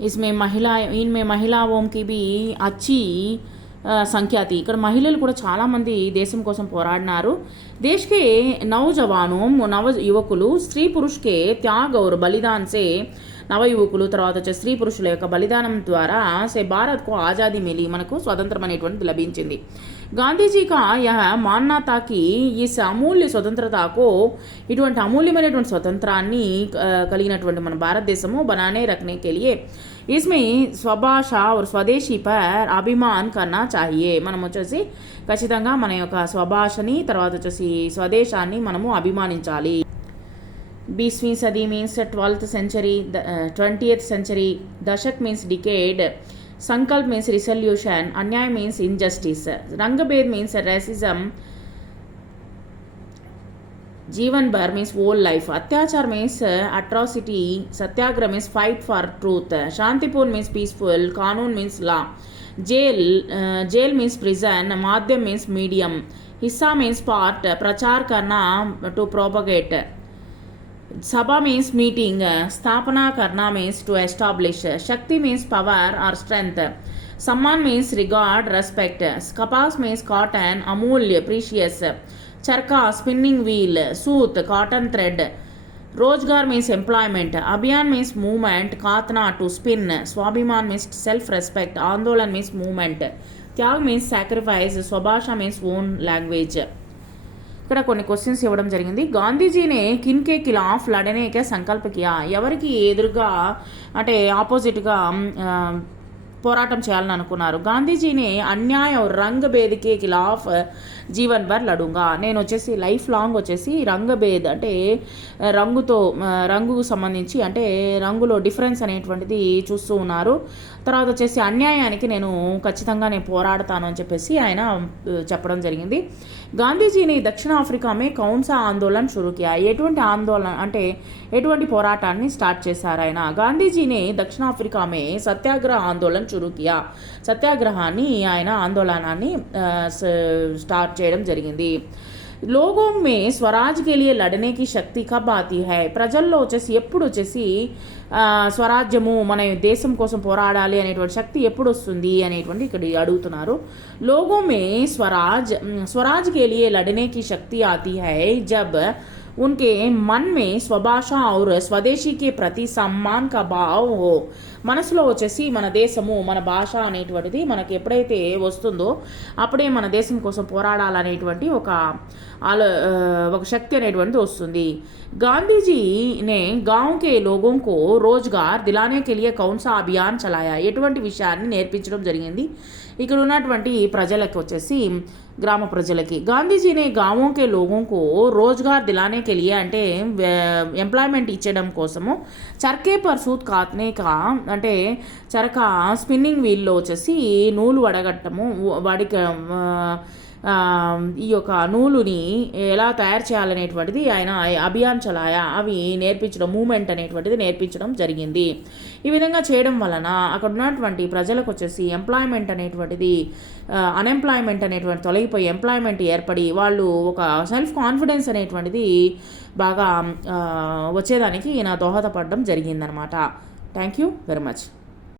इनमें महिलाओं की भी अच्छी సంఖ్య थी। ఇక్కడ మహిళలు కూడా చాలామంది దేశం కోసం పోరాడినారు। देश के नौजवानों नव युवकुలు స్త్రీ పురుష్ के त्याग और बलिदान से నవ యువకులు తర్వాత వచ్చే స్త్రీ పురుషుల యొక్క బలిదానం ద్వారా సే భారత్కు ఆజాదీ మిలి మనకు స్వతంత్రం అనేటువంటిది లభించింది। గాంధీజీ కా యహ మాన్నా తా కి ఈ అమూల్య స్వతంత్రతకు ఇటువంటి అమూల్యమైనటువంటి స్వతంత్రాన్ని కలిగినటువంటి మన భారతదేశము బనానే రఖనే కే లియే इसमें స్వభాషా और స్వదేశీ పర్ అభిమాన్ కన్నా చాహియే। మనం వచ్చేసి ఖచ్చితంగా మన యొక్క స్వభాషని తర్వాత వచ్చేసి స్వదేశాన్ని మనము అభిమానించాలి। 20वीं सदी means 12th century, 20th century, दशक मीन्स डिकेड, संकल्प मीन्स रिसोल्यूशन, अन्याय मीन्स इनजस्टिस, रंगभेद मीन्स रेसिज्म, जीवन भर मीन्स होल लाइफ, अत्याचार मीन्स अट्रॉसिटी, सत्याग्रह मीन्स फाइट फॉर ट्रूथ, शांतिपूर्ण मीन्स पीसफुल, कानून मीन्स लॉ, जेल मीन्स प्रिजन, माध्यम मीन्स मीडियम, हिस्सा मीन्स पार्ट, प्रचार करना टू प्रोपगेट, सभा मीन्स मीटिंग, स्थापना करना मीन्स टू एस्टाब्लिश, शक्ति मीन्स पावर और स्ट्रेंथ, सम्मान मीन्स रिगार्ड रेस्पेक्ट, कपास मीन्स कॉटन अमूल्य प्रीशियस, चरखा स्पिनिंग व्हील, सूत कॉटन थ्रेड, रोजगार मीन्स एम्प्लॉयमेंट, अभियान मीन्स मूवमेंट, कातना टू स्पिन, स्वाभिमान मीन्स सेल्फ रेस्पेक्ट, आंदोलन मीन्स मूवमेंट, त्याग मीन्स सैक्रिफाइस, स्वभाषा मीन्स ओन लैंग्वेज। ఇక్కడ కొన్ని క్వశ్చన్స్ ఇవ్వడం జరిగింది। గాంధీజీనే కిన్కే ఖిలాఫ్ లడనేకే సంకల్ప కియా, ఎవరికి ఎదురుగా అంటే ఆపోజిట్గా పోరాటం చేయాలని అనుకున్నారు। గాంధీజీనే అన్యాయ రంగ భేద్కే ఖిలాఫ్ జీవన్ భర్ లడుంగా, నేను వచ్చేసి లైఫ్ లాంగ్ వచ్చేసి రంగభేద్ అంటే రంగుకు సంబంధించి అంటే రంగులో డిఫరెన్స్ అనేటువంటిది చూస్తూ ఉన్నారు। తర్వాత వచ్చేసి అన్యాయానికి నేను ఖచ్చితంగా పోరాడతాను అని చెప్పేసి ఆయన చెప్పడం జరిగింది। గాంధీజీని దక్షిణాఫ్రికా మే కౌన్సా ఆందోళన షురూ కియా, ఎటువంటి ఆందోళన అంటే ఎటువంటి పోరాటాన్ని స్టార్ట్ చేశారు ఆయన। గాంధీజీని దక్షిణాఫ్రికా మే సత్యాగ్రహ ఆందోళన షురూ కియా, సత్యాగ్రహాన్ని ఆయన ఆందోళనాన్ని స్టార్ట్ చేయడం జరిగింది। లోగోं में स्वराज के लिए लड़ने की शक्ति कब आती है, ప్రజల్లో వచ్చేసి ఎప్పుడు వచ్చేసి స్వరాజ్యము మన దేశం కోసం పోరాడాలి అనేటువంటి శక్తి ఎప్పుడు వస్తుంది అనేటువంటి ఇక్కడ అడుగుతున్నారు। लोगों में स्वराज के लिए लड़ने की शक्ति आती है जब उनके मन में स्वभाषा और स्वदेशी के प्रति सम्मान का भाव हो, మనసులో వచ్చేసి మన దేశము మన భాష అనేటువంటిది మనకి ఎప్పుడైతే వస్తుందో అప్పుడే మన దేశం కోసం పోరాడాలనేటువంటి ఒక శక్తి అనేటువంటిది వస్తుంది। గాంధీజీ ने गांव के लोगों को रोजगार दिलाने के लिए कौन सा अभियान चलाया, ఎటువంటి విషయాన్ని నేర్పించడం జరిగింది ఇక్కడ ఉన్నటువంటి ప్రజలకు వచ్చేసి గ్రామ ప్రజలకి। గాంధీజీనే गांवों के लोगों को रोजगार दिलाने के लिए అంటే ఎంప్లాయ్మెంట్ ఇచ్చడం కోసము చర్కే పర్ సూత్ కాత్నే కా అంటే చరక స్పిన్నింగ్ వీల్లో వచ్చేసి నూలు వడగట్టము ఈ యొక్క నూలుని ఎలా తయారు చేయాలనేటువంటిది ఆయన అభియాన్ చలాయా అవి నేర్పించడం మూమెంట్ అనేటువంటిది నేర్పించడం జరిగింది। ఈ విధంగా చేయడం వలన అక్కడ ఉన్నటువంటి ప్రజలకు వచ్చేసి ఎంప్లాయ్మెంట్ అనేటువంటిది అన్ఎంప్లాయ్మెంట్ అనేటువంటి తొలగిపోయి ఎంప్లాయ్మెంట్ ఏర్పడి వాళ్ళు ఒక సెల్ఫ్ కాన్ఫిడెన్స్ అనేటువంటిది బాగా వచ్చేదానికి ఈయన దోహదపడడం జరిగిందనమాట। Thank you very much.